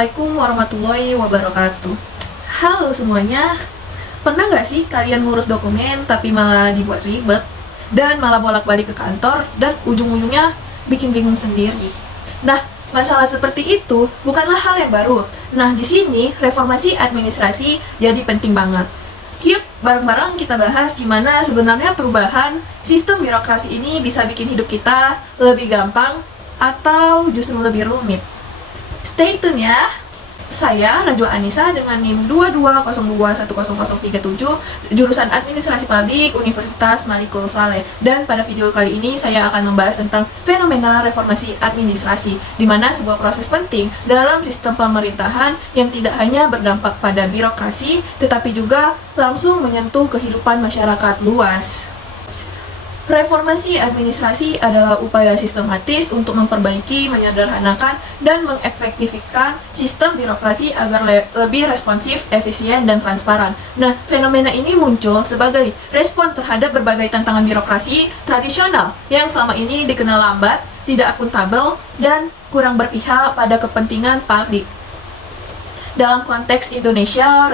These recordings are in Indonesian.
Assalamualaikum warahmatullahi wabarakatuh. Halo semuanya. Pernah nggak sih kalian ngurus dokumen tapi malah dibuat ribet dan malah bolak-balik ke kantor dan ujung-ujungnya bikin bingung sendiri? Nah, masalah seperti itu bukanlah hal yang baru. Nah, di sini reformasi administrasi jadi penting banget. Yuk, bareng-bareng kita bahas gimana sebenarnya perubahan sistem birokrasi ini bisa bikin hidup kita lebih gampang atau justru lebih rumit. Stay tune ya. Saya Rajwa Anissa dengan NIM 2202100037 jurusan Administrasi Publik Universitas Malikul Saleh. Dan pada video kali ini saya akan membahas tentang fenomena reformasi administrasi, di mana sebuah proses penting dalam sistem pemerintahan yang tidak hanya berdampak pada birokrasi, tetapi juga langsung menyentuh kehidupan masyarakat luas. Reformasi administrasi adalah upaya sistematis untuk memperbaiki, menyederhanakan, dan mengefektifkan sistem birokrasi agar lebih responsif, efisien, dan transparan. Nah, fenomena ini muncul sebagai respon terhadap berbagai tantangan birokrasi tradisional yang selama ini dikenal lambat, tidak akuntabel, dan kurang berpihak pada kepentingan publik. Dalam konteks Indonesia,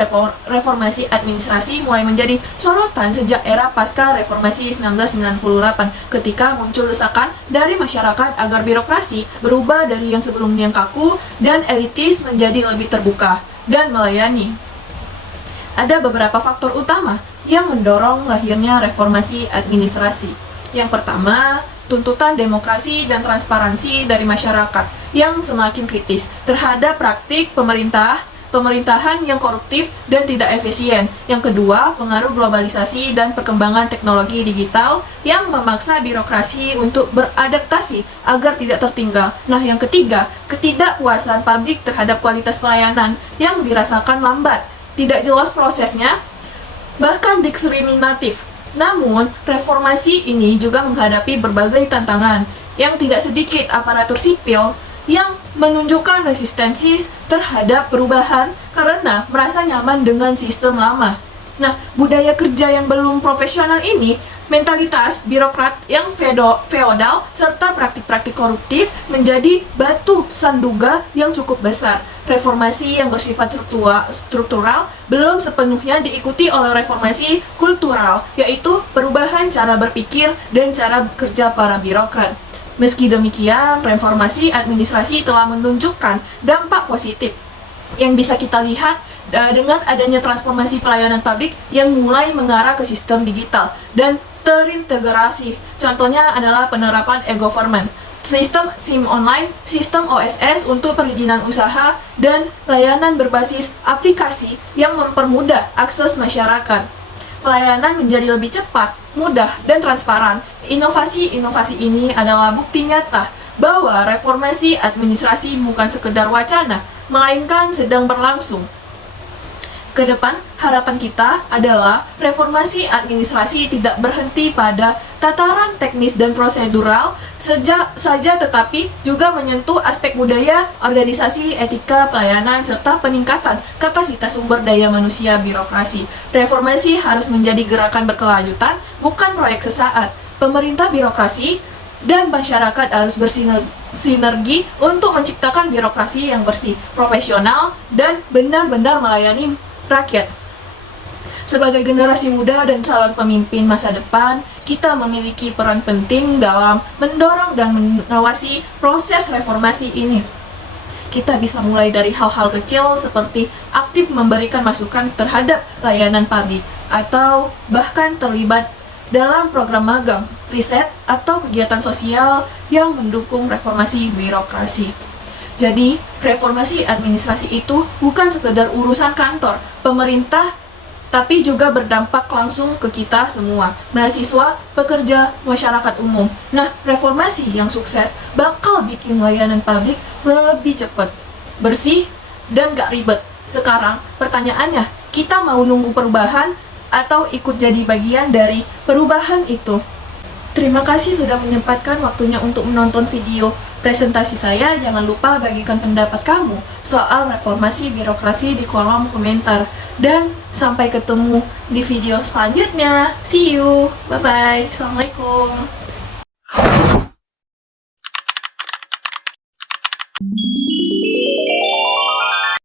reformasi administrasi mulai menjadi sorotan sejak era pasca reformasi 1998 ketika muncul desakan dari masyarakat agar birokrasi berubah dari yang sebelumnya kaku dan elitis menjadi lebih terbuka dan melayani. Ada beberapa faktor utama yang mendorong lahirnya reformasi administrasi. Yang pertama, tuntutan demokrasi dan transparansi dari masyarakat yang semakin kritis terhadap praktik pemerintahan yang koruptif dan tidak efisien. Yang kedua, pengaruh globalisasi dan perkembangan teknologi digital yang memaksa birokrasi untuk beradaptasi agar tidak tertinggal. Nah, yang ketiga, ketidakpuasan publik terhadap kualitas pelayanan yang dirasakan lambat, tidak jelas prosesnya, bahkan diskriminatif. Namun, reformasi ini juga menghadapi berbagai tantangan yang tidak sedikit aparatur sipil yang menunjukkan resistensi terhadap perubahan karena merasa nyaman dengan sistem lama. Nah, budaya kerja yang belum profesional ini, mentalitas birokrat yang feodal, serta praktik-praktik koruptif menjadi batu sanduga yang cukup besar. Reformasi yang bersifat struktural belum sepenuhnya diikuti oleh reformasi kultural, yaitu perubahan cara berpikir dan cara bekerja para birokrat. Meski demikian, reformasi administrasi telah menunjukkan dampak positif yang bisa kita lihat dengan adanya transformasi pelayanan publik yang mulai mengarah ke sistem digital dan terintegrasi. Contohnya adalah penerapan e-government, sistem SIM online, sistem OSS untuk perizinan usaha, dan layanan berbasis aplikasi yang mempermudah akses masyarakat. Pelayanan menjadi lebih cepat, mudah, dan transparan. Inovasi-inovasi ini adalah bukti nyata bahwa reformasi administrasi bukan sekedar wacana, melainkan sedang berlangsung. Ke depan, harapan kita adalah reformasi administrasi tidak berhenti pada tataran teknis dan prosedural saja, tetapi juga menyentuh aspek budaya, organisasi, etika, pelayanan, serta peningkatan kapasitas sumber daya manusia birokrasi. Reformasi harus menjadi gerakan berkelanjutan, bukan proyek sesaat. Pemerintah, birokrasi, dan masyarakat harus bersinergi untuk menciptakan birokrasi yang bersih, profesional, dan benar-benar melayani rakyat. Sebagai generasi muda dan calon pemimpin masa depan, kita memiliki peran penting dalam mendorong dan mengawasi proses reformasi ini. Kita bisa mulai dari hal-hal kecil seperti aktif memberikan masukan terhadap layanan publik, atau bahkan terlibat dalam program magang, riset, atau kegiatan sosial yang mendukung reformasi birokrasi. Jadi, reformasi administrasi itu bukan sekedar urusan kantor, pemerintah, tapi juga berdampak langsung ke kita semua, mahasiswa, pekerja, masyarakat umum. Nah, reformasi yang sukses bakal bikin layanan publik lebih cepat, bersih, dan gak ribet. Sekarang, pertanyaannya, kita mau nunggu perubahan atau ikut jadi bagian dari perubahan itu? Terima kasih sudah menyempatkan waktunya untuk menonton video presentasi saya. Jangan lupa bagikan pendapat kamu soal reformasi birokrasi di kolom komentar. Dan sampai ketemu di video selanjutnya. See you. Bye-bye. Assalamualaikum.